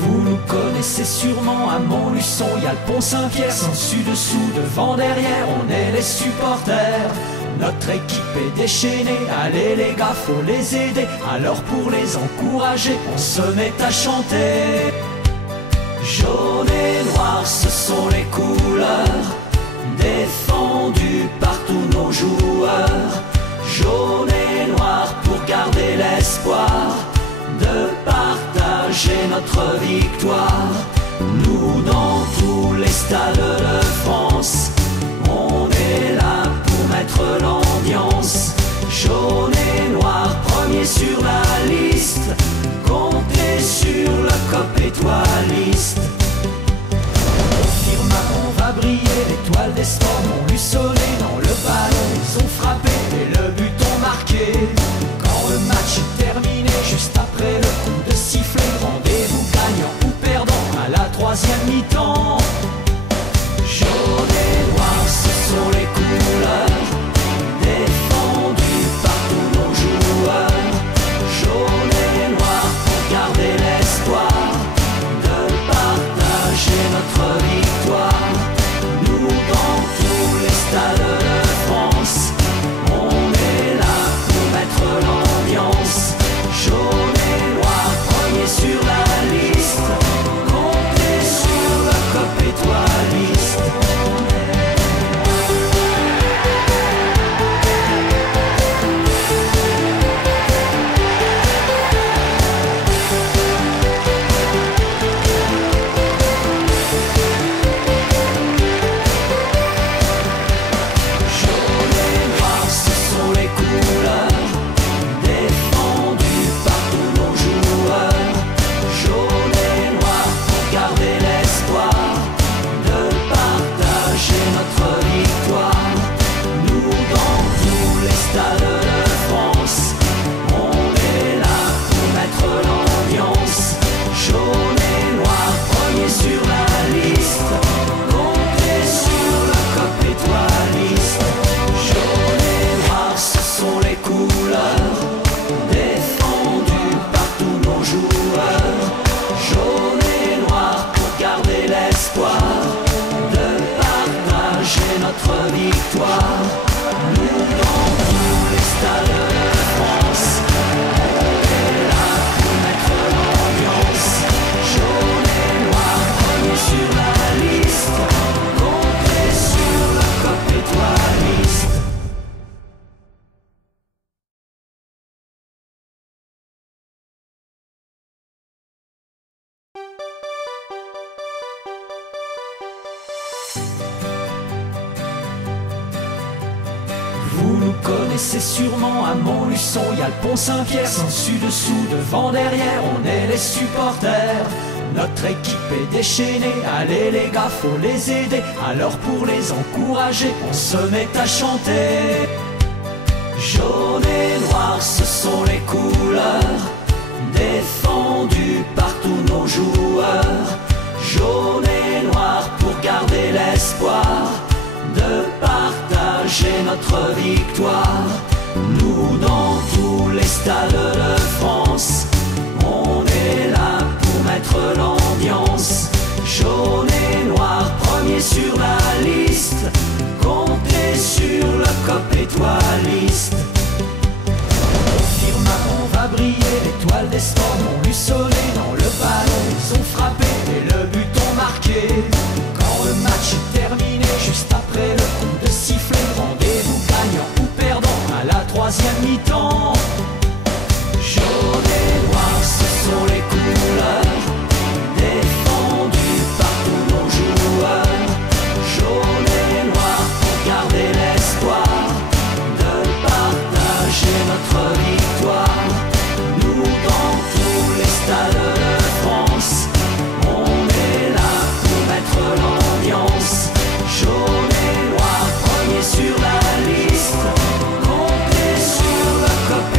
Vous nous connaissez sûrement à Montluçon, y a le pont Saint-Pierre, sans dessus dessous, devant, derrière, on est les supporters. Notre équipe est déchaînée, allez les gars, faut les aider. Alors pour les encourager, on se met à chanter. Jaune et noir, ce sont les couleurs défendues par tous nos joueurs. Jaune et noir pour garder l'espoir de partager notre victoire. Nous dans tous les stades de France, on est là pour mettre l'ambiance. Jaune et noir, premier sur la liste, comptez sur le COP étoiliste. Au firmament on va briller, l'étoile des sports Montluçonnais. Dans le ballon ils ont frappé et le but ont marqué. Quand le match est terminé, juste après le coup de sifflet, rendez-vous gagnant ou perdant à la troisième mi-temps. Jaune et noir, ce sont les couleurs défendues par tous nos joueurs. Jaune et noir pour garder l'espoir de partager notre victoire. Nous dans tous les stades de France, on est là pour mettre l'ambiance. Jaune et noir, premier sur la liste, comptez sur le COP étoiliste. Vous nous connaissez sûrement à Montluçon, y a le pont Saint-Pierre, sans dessus-dessous, devant, derrière, on est les supporters. Notre équipe est déchaînée, allez les gars, faut les aider. Alors pour les encourager, on se met à chanter. Jaune et noir, ce sont les couleurs défendues par tous nos joueurs. Jaune et noir pour garder l'espoir de partager notre victoire. Nous dans tous les stades de France, on est là pour mettre l'ambiance. Jaune et noir, premier sur la liste, comptez sur le COP étoiliste. Au firmament on va briller, l'étoile des sports Montluçonnais. Dans le ballon ils ont frappé et le but ont marqué. Quand le match est terminé, juste après le coup de sifflet, rendez-vous gagnant ou perdant à la troisième mi-temps. Jaune et noir, ce sont les couleurs défendues par tous nos joueurs. Jaune et noir pour garder l'espoir de partager notre victoire. Nous dans tous les stades de France, on est là pour mettre l'ambiance. Jaune et noir, premier sur la liste, comptez sur le COP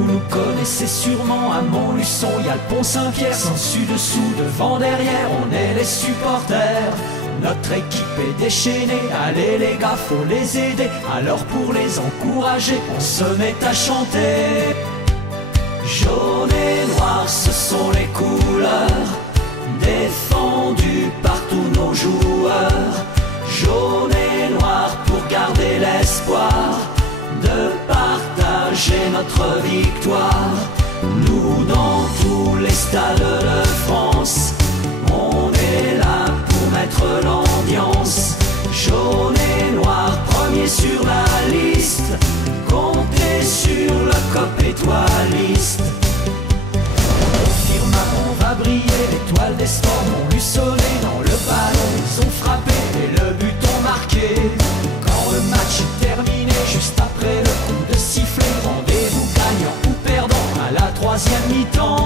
Vous nous connaissez sûrement à Montluçon, y a le pont Saint-Pierre, sans dessus-dessous, devant, derrière, on est les supporters. Notre équipe est déchaînée, allez les gars, faut les aider. Alors pour les encourager, on se met à chanter. Jaune et noir, ce sont les couleurs défendues par tous nos joueurs. Jaune et noir pour garder l'espoir de partager notre victoire. Nous dans tous les stades de France, on est là pour mettre l'ambiance. Jaune et noir, premier sur la liste, comptez sur le COP étoiliste. Firmament va briller, l'étoile des sports Montluçonnais. Dans le ballon ils ont frappé et le but ont marqué. Quand le match est terminé, juste après le coup de sifflet, rendez-vous gagnant ou perdant à la troisième mi-temps.